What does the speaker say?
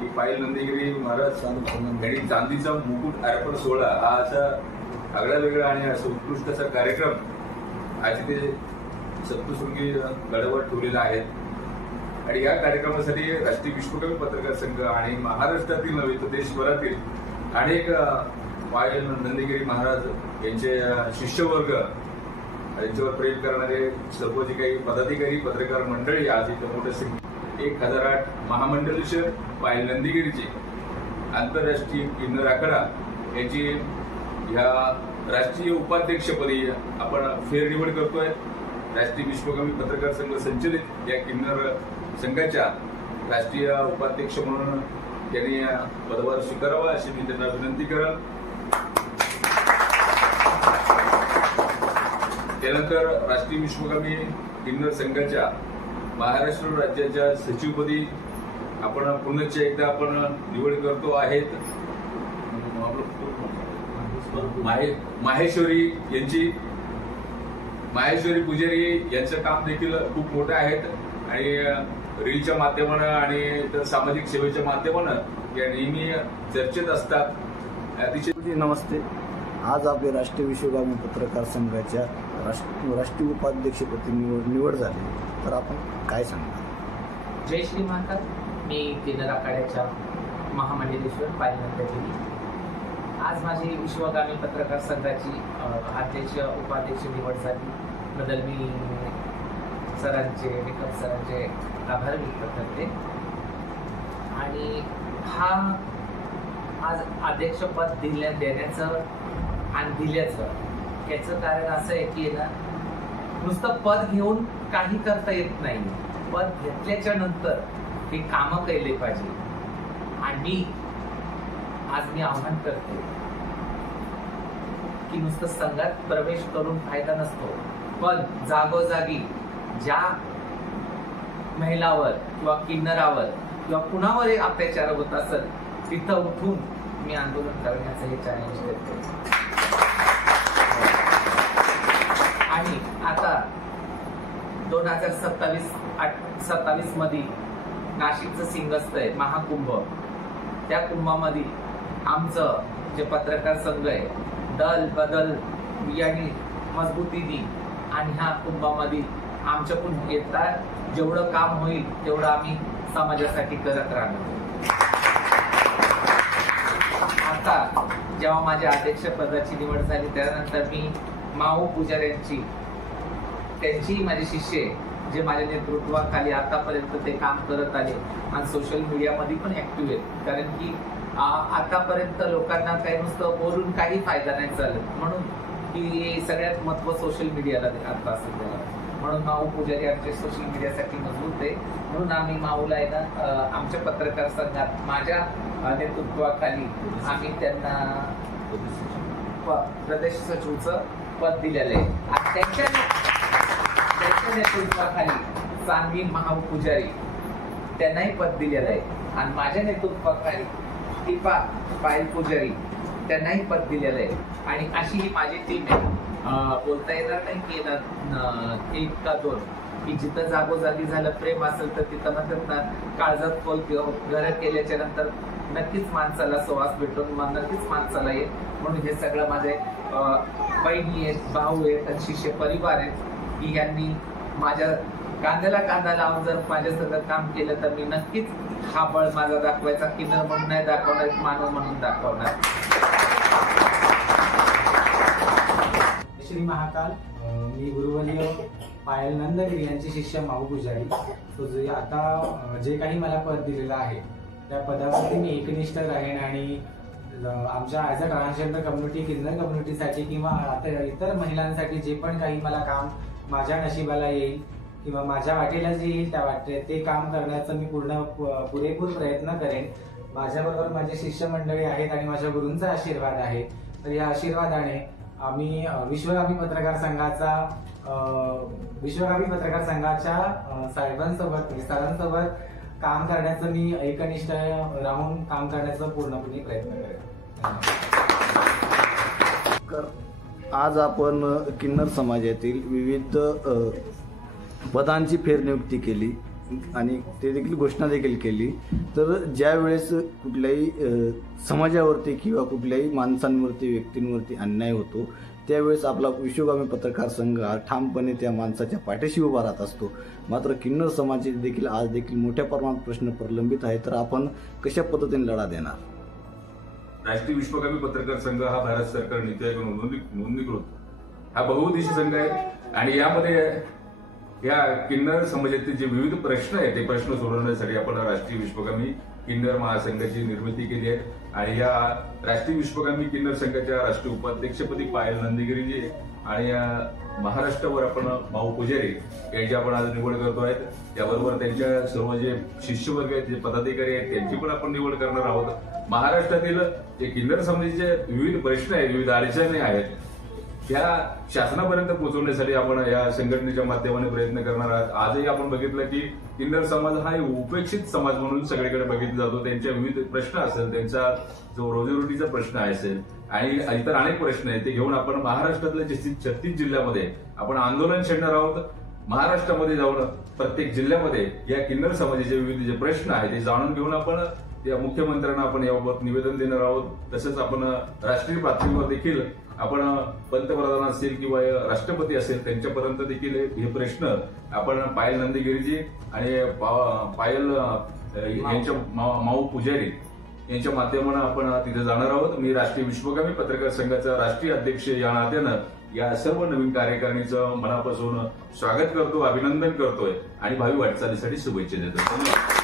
की पायल नंदीगिरी महाराज यांनी चांदीचा मुकुट अर्पण सोहळा हा असा आगळा वेगळा आणि असा उत्कृष्ट असा कार्यक्रम आज इथे सप्तशृंगी गडावर ठेवलेला आहे. आणि या कार्यक्रमासाठी राष्ट्रीय विश्वकवी पत्रकार संघ आणि महाराष्ट्रातील नव्हे तर देशभरातील अनेक पायल नंदीगिरी महाराज यांचे शिष्यवर्ग यांच्यावर प्रेम करणारे सर्व जे काही पदाधिकारी पत्रकार मंडळी आज इथं मोठे 1008 महामंडलेश्वर पायल नंदीगिरीचे आंतरराष्ट्रीय किन्नर आखाडा याची ह्या राष्ट्रीय उपाध्यक्षपदी आपण फेरनिवड करतोय. राष्ट्रीय विश्वकवी पत्रकार संघ संचलित या किन्नर संघाच्या राष्ट्रीय उपाध्यक्ष म्हणून त्यांनी पदभार स्वीकारावा अशी मी त्यांना विनंती करेन. त्यानंतर राष्ट्रीय विश्वकवी किन्नर संघाच्या महाराष्ट्र राज्याच्या सचिवपदी आपण पुनश्च एकदा आपण निवड करतो आहेत माहेश्वरी यांची. माहेश्वरी पुजारी यांचं काम देखील खूप मोठं आहे आणि रीलच्या माध्यमानं आणि इतर सामाजिक सेवेच्या माध्यमानं या नेहमी चर्चेत असतात. अतिशय नमस्ते. आज आपले राष्ट्रीय विश्वकवी पत्रकार संघाच्या राष्ट्रीय उपाध्यक्षपदी निवड झाली, तर आपण काय सांगणार? जय श्री महाकाल. मी किन्नर आखाड्याच्या महामंडलेश्वर पायल नंदीगिरी. आज माझी विश्वगामी पत्रकार संघाची अध्यक्ष उपाध्यक्ष निवड झाली बद्दल मी सरांचे विक्रम सरांचे आभार व्यक्त करते. आणि हा आज अध्यक्षपद देण्याचं आणि दिल्याचं याचं कारण असं आहे की ना नुसतं पद घेऊन काही करता येत नाही. पद घेतल्याच्या नंतर हे कामं केले पाहिजे. आणि आज मी आव्हान करते की नुसतं संघात प्रवेश करून फायदा नसतो, पण जागोजागी ज्या महिलावर किंवा किन्नरावर किंवा कुणावर अत्याचार होत असेल तिथं उठून मी आंदोलन करण्याचं हे चॅलेंज देते. आणि आता 2027 मध्ये नाशिकचं सिंहस्थ आहे महाकुंभ. त्या कुंभामध्ये आमचं जे पत्रकार संघ आहे दल बदल यांनी मजबूतीने आणि ह्या कुंभामध्ये आमच्याकडून येता जेवढं काम होईल तेवढं आम्ही समाजासाठी करत राहणार. आता जेव्हा माझ्या अध्यक्षपदाची निवड झाली त्यानंतर मी माऊ पुजाऱ्यांची त्यांची माझे शिष्य जे माझ्या नेतृत्वाखाली आतापर्यंत ते काम करत आले आणि सोशल मीडियामध्ये पण ऍक्टिव्ह आहेत. कारण की आतापर्यंत लोकांना काही नुसतं बोलून काही फायदा नाही चालत, म्हणून की सगळ्यात महत्व सोशल मीडियाला आता असेल त्याला. म्हणून माऊ पुजारी आमच्या सोशल मीडियासाठी मजबूत आहे. म्हणून आम्ही माऊला आहे ना आमच्या पत्रकार संघात माझ्या नेतृत्वाखाली आम्ही त्यांना प्रदेश सचिवचं पद दिलेलं आहे. आणि त्यांच्या नेतृत्वाखाली सांगवी महाऊ पुजारी त्यांनाही पद दिलेलं आहे. आणि माझ्या नेतृत्वाखाली टिपा पायल पुजारी त्यांनाही पद दिलेलं आहे. आणि अशी ही माझी टीम आहे. बोलता येणार नाही की एक का दोन, की जिथं जागोजागी झालं प्रेम असेल तर तिथं म्हणतात ना काळजात खोल घर केल्याच्या नंतर नक्कीच माणसाला सुवास भेटून नक्कीच माणसाला येईल. म्हणून हे सगळं माझे बहिणी आहेत, भाऊ आहेत आणि शिष्य परिवार आहेत की यांनी माझ्या कांद्याला कांदा लावून जर माझ्या सगळं काम केलं तर मी नक्कीच हा बळ माझा दाखवायचा. किन्नर म्हणून नाही दाखवणार, मानव म्हणून दाखवणार. श्री महाकाल. मी गुरुवर्य पायल नंदगिरी यांचे शिष्य माऊ पुजारी. आता जे काही मला पद दिलेलं आहे त्या पदावरती मी एकनिष्ठ राहीन आणि आमच्या ॲज अ ट्रान्सजेंडर कम्युनिटी किन्नर कम्युनिटीसाठी किंवा आता इतर महिलांसाठी जे पण काही मला काम माझ्या नशिबाला येईल किंवा माझ्या वाटेला जे येईल त्या वाटे ते काम करण्याचं मी पुरेपूर प्रयत्न करेन. माझ्याबरोबर माझे शिष्यमंडळी आहेत आणि माझ्या गुरूंचा आशीर्वाद आहे. तर या आशीर्वादाने आम्ही विश्वगामी पत्रकार संघाच्या साहेबांसोबत विस्तारांसोबत काम करण्याचं मी एकनिष्ठ राहून काम करण्याचा पूर्णपणे प्रयत्न करेन. आज आपण किन्नर समाजातील विविध पदांची फेरनियुक्ती केली. आणि ते देखील घोषणा देखील केली. तर ज्या वेळेस कुठल्याही समाजावरती किंवा कुठल्याही माणसांवरती व्यक्तींवरती अन्याय होतो त्यावेळेस आपला विश्वगामी पत्रकार संघ हा ठामपणे त्या माणसाच्या पाठीशी उभा राहत असतो. मात्र किन्नर समाजाचे देखील आज देखील मोठ्या प्रमाणात प्रश्न प्रलंबित आहे. तर आपण कशा पद्धतीने लढा देणार? राष्ट्रीय विश्वगामी पत्रकार संघ हा भारत सरकार नीती आयोग नोंदणीकृत हा बहुउद्देशीय संघ आहे आणि यामध्ये या किन्नर समाजातील जे विविध प्रश्न आहेत ते प्रश्न सोडवण्यासाठी आपण राष्ट्रीय विश्वगामी किन्नर महासंघाची निर्मिती केली आहे. आणि या राष्ट्रीय विश्वगामी किन्नर संघाच्या राष्ट्रीय उपाध्यक्षपदी पायल नंदगिरीजी आणि या महाराष्ट्रावर आपण माऊ पुजारी यांची आपण आज निवड करतो आहेत. त्याबरोबर त्यांच्या सर्व जे शिष्यवर्ग आहेत, जे पदाधिकारी आहेत त्यांची पण आपण निवड करणार आहोत. महाराष्ट्रातील जे किन्नर समाजाचे विविध प्रश्न आहेत, विविध अडचणी आहेत त्या शासनापर्यंत पोहोचवण्यासाठी आपण या संघटनेच्या माध्यमाने प्रयत्न करणार आहोत. आजही आपण बघितलं की किन्नर समाज हा उपेक्षित समाज म्हणून सगळीकडे बघितला जातो. त्यांच्या विविध प्रश्न असेल, त्यांचा जो रोजीरोटीचा प्रश्न असेल आणि इतर अनेक प्रश्न आहेत ते घेऊन आपण महाराष्ट्रातल्या 36 जिल्ह्यामध्ये आपण आंदोलन छेडणार आहोत. महाराष्ट्रामध्ये जाऊन प्रत्येक जिल्ह्यामध्ये या किन्नर समाजाचे विविध जे प्रश्न आहेत ते जाणून घेऊन आपण या मुख्यमंत्र्यांना आपण याबाबत निवेदन देणार आहोत. तसंच आपण राष्ट्रीय पातळीवर देखील आपण पंतप्रधान असेल किंवा राष्ट्रपती असेल त्यांच्यापर्यंत देखील हे प्रश्न आपण पायल नंदगिरीजी आणि पायल यांच्या माऊ पुजारी यांच्या माध्यमानं आपण तिथे जाणार आहोत. मी राष्ट्रीय विश्वगामी पत्रकार संघाचा राष्ट्रीय अध्यक्ष या नात्यानं या सर्व नवीन कार्यकारिणीचं मनापासून स्वागत करतो, अभिनंदन करतोय आणि भावी वाटचालीसाठी शुभेच्छा देतो. धन्यवाद.